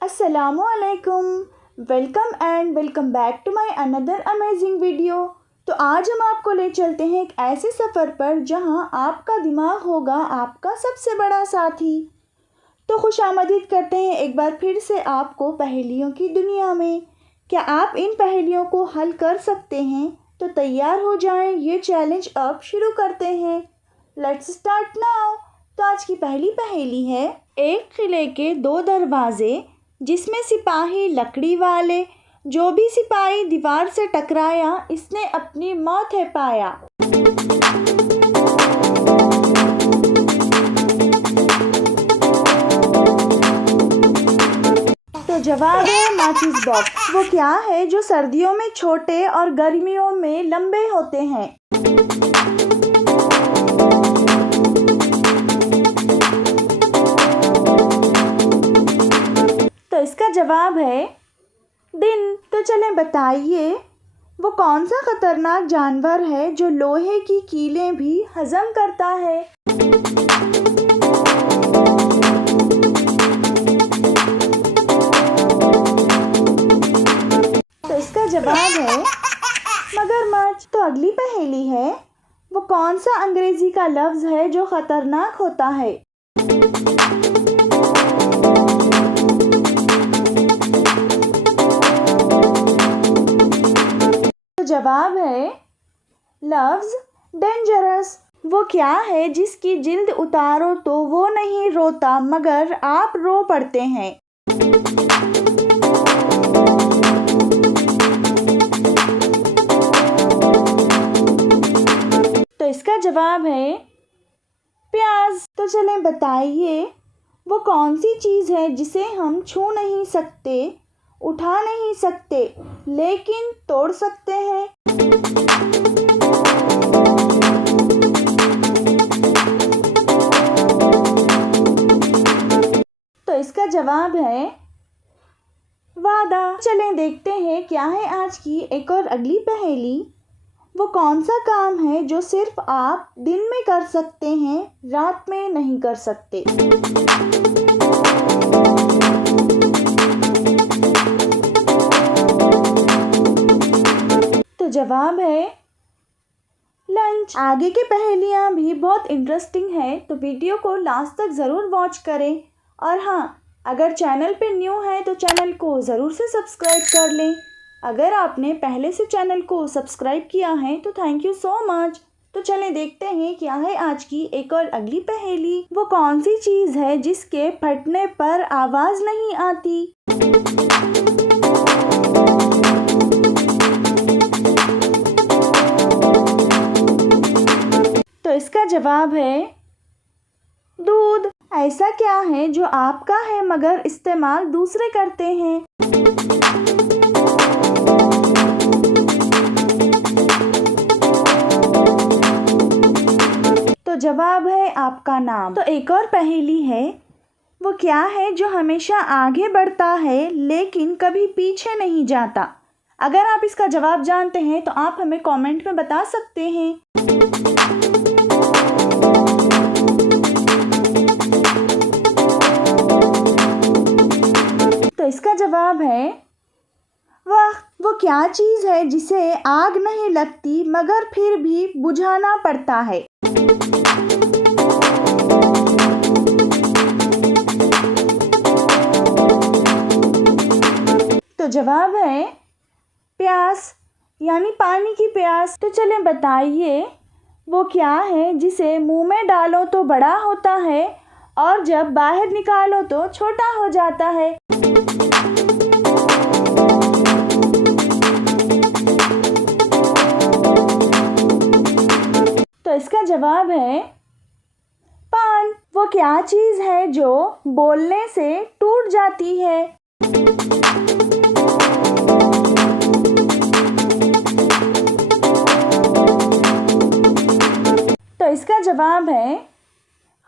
अस्सलामुअलैकुम। Welcome back to my another amazing video. तो आज हम आपको ले चलते हैं एक ऐसे सफ़र पर जहां आपका दिमाग होगा आपका सबसे बड़ा साथी। तो खुशामदीद करते हैं एक बार फिर से आपको पहेलियों की दुनिया में। क्या आप इन पहेलियों को हल कर सकते हैं? तो तैयार हो जाएं, ये चैलेंज अब शुरू करते हैं। Let's start now. तो आज की पहली पहेली है, एक किले के दो दरवाजे, जिसमें सिपाही लकड़ी वाले, जो भी सिपाही दीवार से टकराया इसने अपनी मौत है पाया। तो जवाब है माचिस बॉक्स। वो क्या है जो सर्दियों में छोटे और गर्मियों में लंबे होते हैं? तो इसका जवाब है दिन। तो चलें बताइए, वो कौन सा खतरनाक जानवर है जो लोहे की कीलें भी हजम करता है? तो इसका जवाब है मगरमच्छ। तो अगली पहेली है, वो कौन सा अंग्रेजी का लफ्ज़ है जो खतरनाक होता है? जवाब है लफ्ज़ डेंजरस। वो क्या है जिसकी जिल्द उतारो तो वो नहीं रोता मगर आप रो पड़ते हैं? तो इसका जवाब है प्याज। तो चलें बताइए, वो कौन सी चीज़ है जिसे हम छू नहीं सकते, उठा नहीं सकते, लेकिन तोड़ सकते हैं? तो इसका जवाब है वादा। चलें देखते हैं क्या है आज की एक और अगली पहेली। वो कौन सा काम है जो सिर्फ आप दिन में कर सकते हैं, रात में नहीं कर सकते? तो जवाब है लंच। आगे की पहेलियाँ भी बहुत इंटरेस्टिंग है, तो वीडियो को लास्ट तक ज़रूर वॉच करें। और हाँ, अगर चैनल पे न्यू है तो चैनल को ज़रूर से सब्सक्राइब कर लें। अगर आपने पहले से चैनल को सब्सक्राइब किया है तो थैंक यू सो मच। तो चलें देखते हैं क्या है आज की एक और अगली पहेली। वो कौन सी चीज़ है जिसके फटने पर आवाज़ नहीं आती? तो इसका जवाब है दूध। ऐसा क्या है जो आपका है मगर इस्तेमाल दूसरे करते हैं? तो जवाब है आपका नाम। तो एक और पहेली है, वो क्या है जो हमेशा आगे बढ़ता है लेकिन कभी पीछे नहीं जाता? अगर आप इसका जवाब जानते हैं तो आप हमें कमेंट में बता सकते हैं। तो इसका जवाब है वक्त। वो क्या चीज़ है जिसे आग नहीं लगती मगर फिर भी बुझाना पड़ता है? तो जवाब है प्यास, यानी पानी की प्यास। तो चलें बताइए, वो क्या है जिसे मुंह में डालो तो बड़ा होता है और जब बाहर निकालो तो छोटा हो जाता है? तो इसका जवाब है पान। वो क्या चीज़ है जो बोलने से टूट जाती है? तो इसका जवाब है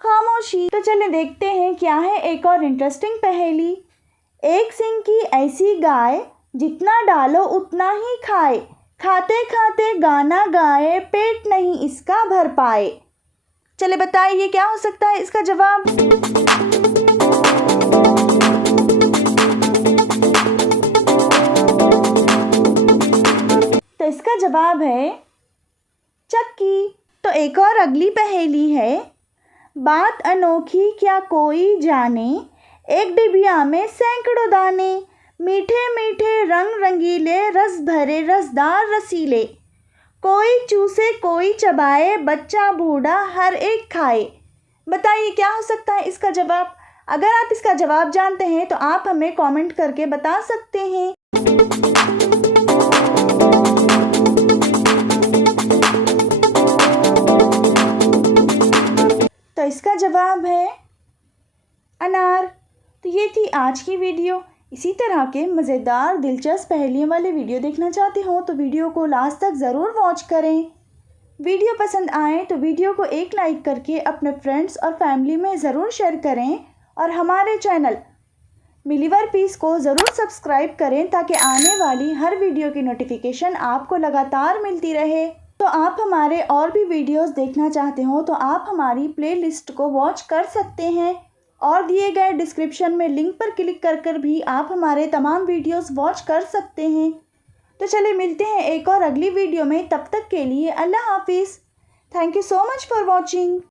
खामोशी। तो चलिए देखते हैं क्या है एक और इंटरेस्टिंग पहेली। एक सींग की ऐसी गाय, जितना डालो उतना ही खाए, खाते खाते गाना गाए, पेट नहीं इसका भर पाए। चले बताइए क्या हो सकता है इसका जवाब। जवाब है चक्की। तो एक और अगली पहेली है, बात अनोखी क्या कोई जाने, एक डिबिया में सैकड़ों दाने, मीठे मीठे रंग रंगीले, रस भरे रसदार रसीले, कोई चूसे कोई चबाए, बच्चा बूढ़ा हर एक खाए। बताइए क्या हो सकता है इसका जवाब। अगर आप इसका जवाब जानते हैं तो आप हमें कमेंट करके बता सकते हैं। तो इसका जवाब है अनार। तो ये थी आज की वीडियो। इसी तरह के मज़ेदार दिलचस्प पहेलियों वाले वीडियो देखना चाहते हो तो वीडियो को लास्ट तक ज़रूर वॉच करें। वीडियो पसंद आए तो वीडियो को एक लाइक करके अपने फ्रेंड्स और फैमिली में ज़रूर शेयर करें और हमारे चैनल मिलीवर पीस को ज़रूर सब्सक्राइब करें ताकि आने वाली हर वीडियो की नोटिफिकेशन आपको लगातार मिलती रहे। तो आप हमारे और भी वीडियोस देखना चाहते हो तो आप हमारी प्लेलिस्ट को वॉच कर सकते हैं और दिए गए डिस्क्रिप्शन में लिंक पर क्लिक कर भी आप हमारे तमाम वीडियोस वॉच कर सकते हैं। तो चलिए मिलते हैं एक और अगली वीडियो में। तब तक के लिए अल्लाह हाफिज़। Thank you so much for watching.